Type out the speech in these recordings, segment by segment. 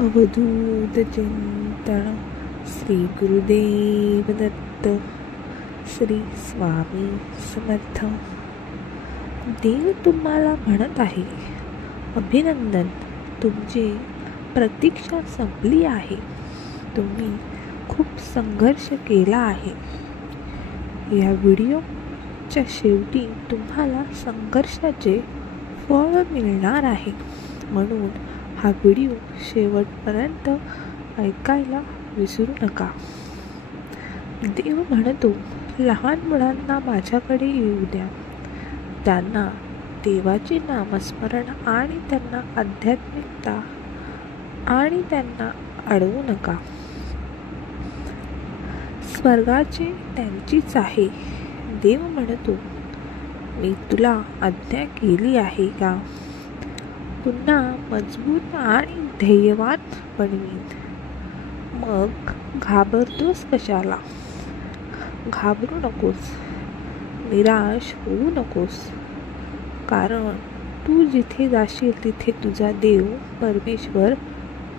अवधूत चिंतन श्री गुरुदेव दत्त. श्री स्वामी समर्थ. देव तुम्हाला म्हणत आहे, अभिनंदन, तुमची प्रतीक्षा संपली आहे. तुम्ही खूप संघर्ष केला आहे. या व्हिडिओच्या शेवटी तुम्हाला संघर्षाचे फळ मिळणार आहे. म्हणून हा व्हिडिओ शेवटपर्यंत ऐकायला विसरू नका. देव म्हणतो, लहान मुलांना माझ्याकडे येऊ द्या. त्यांना देवाचे नामस्मरण आणि त्यांना आध्यात्मिकता आणि त्यांना अडवू नका. स्वर्गाचे त्यांचीच आहे. देव म्हणतो, मी तुला आज्ञा केली आहे का? पुन्हा मजबूत आणि ध्येयवान बनवीन. मग घाबरतोस कशाला? घाबरू नकोस, निराश होऊ नकोस, कारण तू जिथे जाशील तिथे तुझा देव परमेश्वर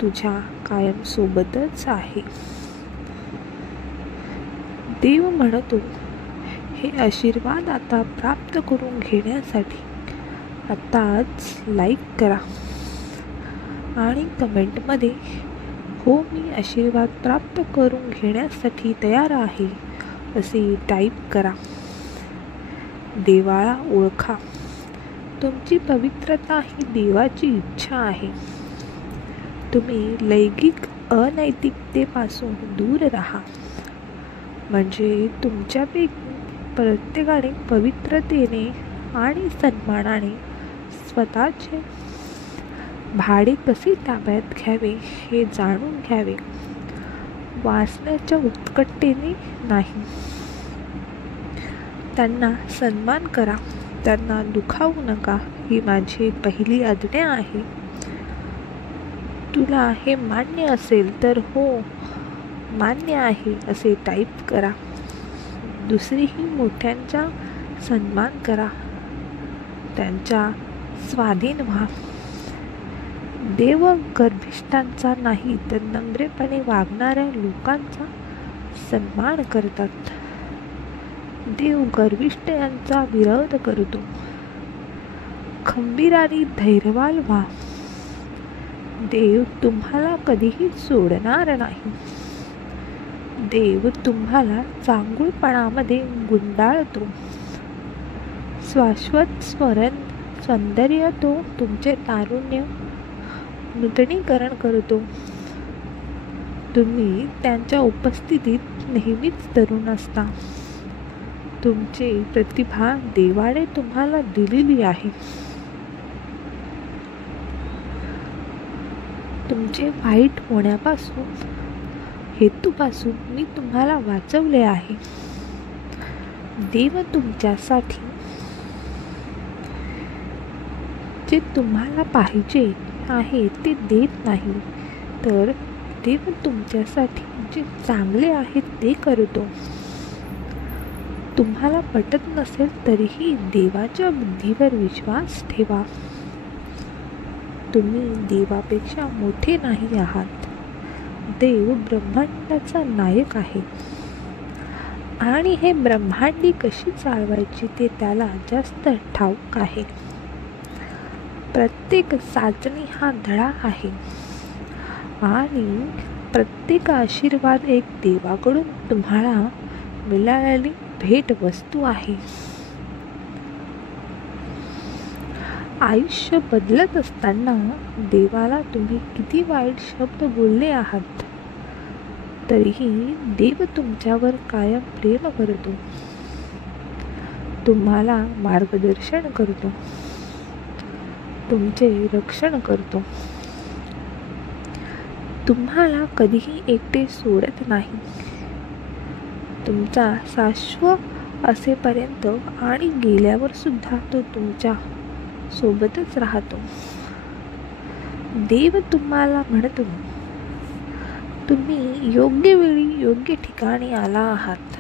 तुझ्या कायम सोबतच आहे. देव म्हणतो, हे आशीर्वाद आता प्राप्त करून घेण्यासाठी आताच लाईक करा आणि कमेंटमध्ये हो, मी आशीर्वाद प्राप्त करून घेण्यासाठी तयार आहे असे टाईप करा. देवाला ओळखा. तुमची पवित्रता ही देवाची इच्छा आहे. तुम्ही लैंगिक अनैतिकतेपासून दूर राहा. म्हणजे तुमच्यापैकी प्रत्येकाने पवित्रतेने आणि सन्मानाने स्वतःचे भाडे कसे ताब्यात घ्यावे हे जाणून घ्यावे. वाचण्याच्या उत्कटतेने नाही. त्यांना सन्मान करा. त्यांना दुखावू नका. ही माझी पहिली आज्ञा आहे. तुला हे मान्य असेल तर हो, मान्य आहे असे टाईप करा. दुसरीही मोठ्यांचा सन्मान करा. त्यांच्या स्वाधीन व्हा. देव गर्भिष्ठांचा नाही तर नम्रपणे वागणाऱ्या लोकांचा सन्मान करतात. देव गर्विष्ठ यांचा विरोध करतो. खंबीर आणि धैर्यवान व्हा. देव तुम्हाला कधीही सोडणार नाही. देव तुम्हाला चांगुलपणामध्ये गुंडाळतो. शाश्वत सौंदर्य तो तुमचे तारुण्य नूतनीकरण करतो. तुम्ही त्यांच्या उपस्थितीत नेहमीच तरुण असता. तुमची प्रतिभा देवाने तुम्हाला दिलेली आहे. तुमचे वाईट होण्यापासून हेतूपासून मी तुम्हाला वाचवले आहे. देव तुमच्यासाठी जे तुम्हाला पाहिजे आहे ते देत नाही, तर देव तुमच्यासाठी जे चांगले आहे ते करतो. तुम्हाला पटत नसेल तरीही देवाच्या बुद्धीवर विश्वास ठेवा. तुम्ही देवापेक्षा मोठे नाही आहात. देव ब्रह्मांडाचा नायक आहे आणि हे ब्रह्मांडी कशी चालवायची ते त्याला जास्त ठाऊक आहे. प्रत्येक चाचणी हा धडा आहे आणि प्रत्येक आशीर्वाद एक देवाकडून तुम्हाला मिळालेली भेट वस्तू आहे. आयुष्य बदलत असताना देवाला तुम्ही किती वाईट शब्द बोलले आहात तरीही देव तुमच्यावर कायम प्रेम करतो. तुम्हाला मार्गदर्शन करतो. तुमचे रक्षण करतो. तुम्हाला कधीही एकटे सोडत नाही. तुमचा शाश्वत असेपर्यंत आणि गेल्यावर सुद्धा तो तुमच्या सोबतच राहतो. देव तुम्हाला म्हणतो, तुम्ही योग्य वेळी योग्य ठिकाणी आला आहात.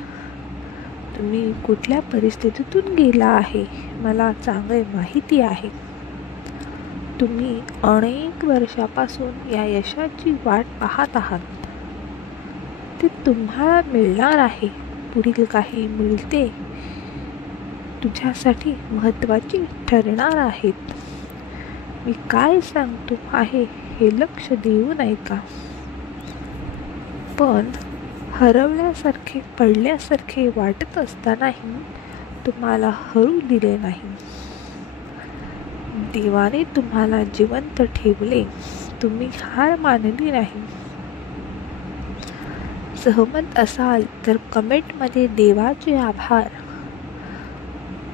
तुम्ही कुठल्या परिस्थितीतून गेला आहे मला चांगले माहिती आहे. तुम्ही अनेक वर्षापासून या यशाची वाट पाहत आहात. ते तुम्हाला मिळणार आहे. पुढील काही मिळते तुझ्यासाठी महत्त्वाची ठरणार आहेत. मी काय सांगतो आहे हे लक्ष देऊन ऐका. पण हरवल्यासारखे पडल्यासारखे वाटत असतानाही तुम्हाला हरू दिले नाही. देवाने तुम्हाला जिवंत ठेवले. तुम्ही हार मानली नाही. सहमत असाल तर कमेंटमध्ये देवाचे आभार.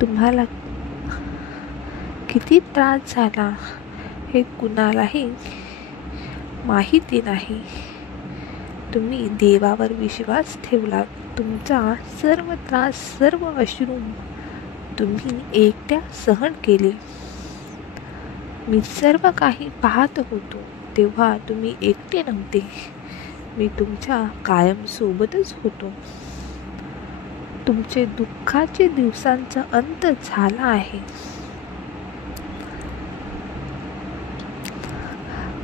तुम्हाला किती त्रास झाला हे कुणालाही माहिती नाही. तुम्ही देवावर विश्वास ठेवला. तुमचा सर्व त्रास, सर्व अश्रू तुम्ही एकट्या सहन केले. मी सर्व काही पाहत होतो तेव्हा तुम्ही एकटे नव्हते. मी तुमच्या कायम सोबतच होतो. तुमचे दुःखाचे दिवसांचा अंत झाला आहे.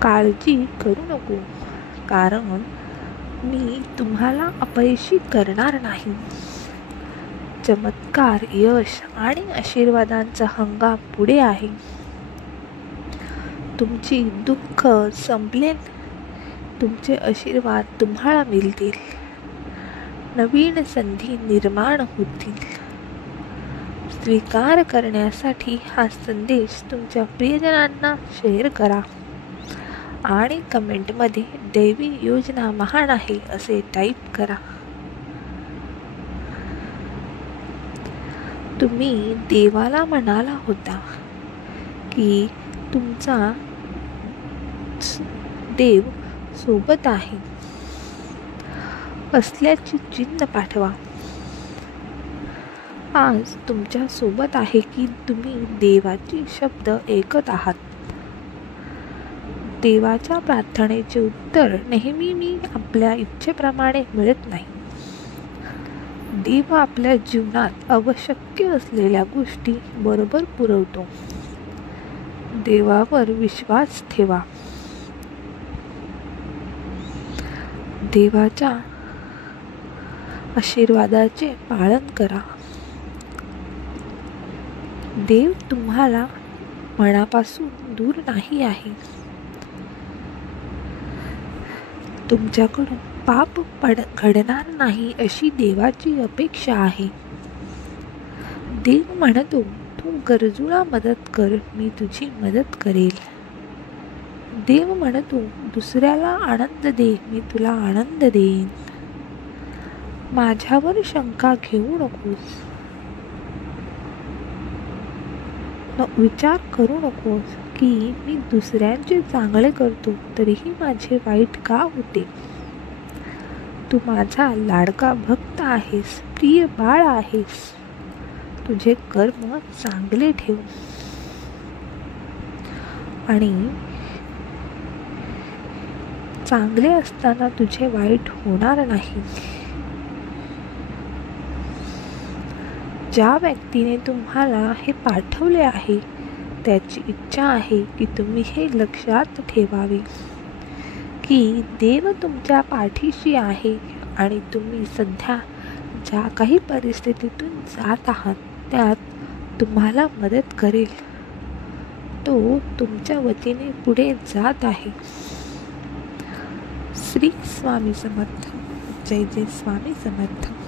काळजी करू नको, कारण मी तुम्हाला अपयशी करणार नाही. चमत्कार, यश आणि आशीर्वादांचा हंगाम पुढे आहे. तुमची दुःख संपलेल. तुमचे आशीर्वाद तुम्हाला मिळतील. नवीन संधी निर्माण होतील. स्वीकार करण्यासाठी हा संदेश तुमच्या प्रियजनांना शेअर करा आणि कमेंटमध्ये दैवी योजना महान आहे असे टाईप करा. तुम्ही देवाला म्हणाला होता की तुमचा देव सोबत आहे असल्याची चिन्ह पाठवा. आज तुमच्या सोबत आहे की तुम्ही देवाची शब्द ऐकत आहात. देवाच्या प्रार्थनेचे उत्तर नेहमी आपल्या इच्छेप्रमाणे मिळत नाही. देव आपल्या जीवनात आवश्यक असलेल्या गोष्टी बरोबर पुरवतो. देवावर विश्वास ठेवा. देवाच्या आशीर्वादाचे पालन करा. देव तुम्हाला मनापासून दूर नाही आहे. तुमच्याकडून पाप घडणार नाही अशी देवाची अपेक्षा आहे. देव म्हणतो, तू गरजूला मदत कर, मी तुझी मदत करेल. देव म्हणतो, दुसऱ्याला आनंद दे, मी तुला आनंद देईन. माझ्यावर शंका घेऊ नकोस. विचार करू नकोस की मी दुसऱ्यांचे चांगले करतो तरीही माझे वाईट का होते. तू माझा लाडका भक्त आहेस, प्रिय बाळ आहेस. तुझे कर्म चांगले ठेव आणि चांगले असताना तुझे वाईट होणार नाही. ज्या व्यक्तीने तुम्हाला हे पाठवले आहे त्याची इच्छा आहे की तुम्ही हे लक्षात ठेवावे की देव तुमच्या पाठीशी आहे आणि तुम्ही सध्या ज्या काही परिस्थितीतून जात आहात त्यात तुम्हाला मदत करेल. तो तुमच्या वतीने पुढे जात आहे. श्री स्वामी समर्थ. जय जय स्वामी समर्थ.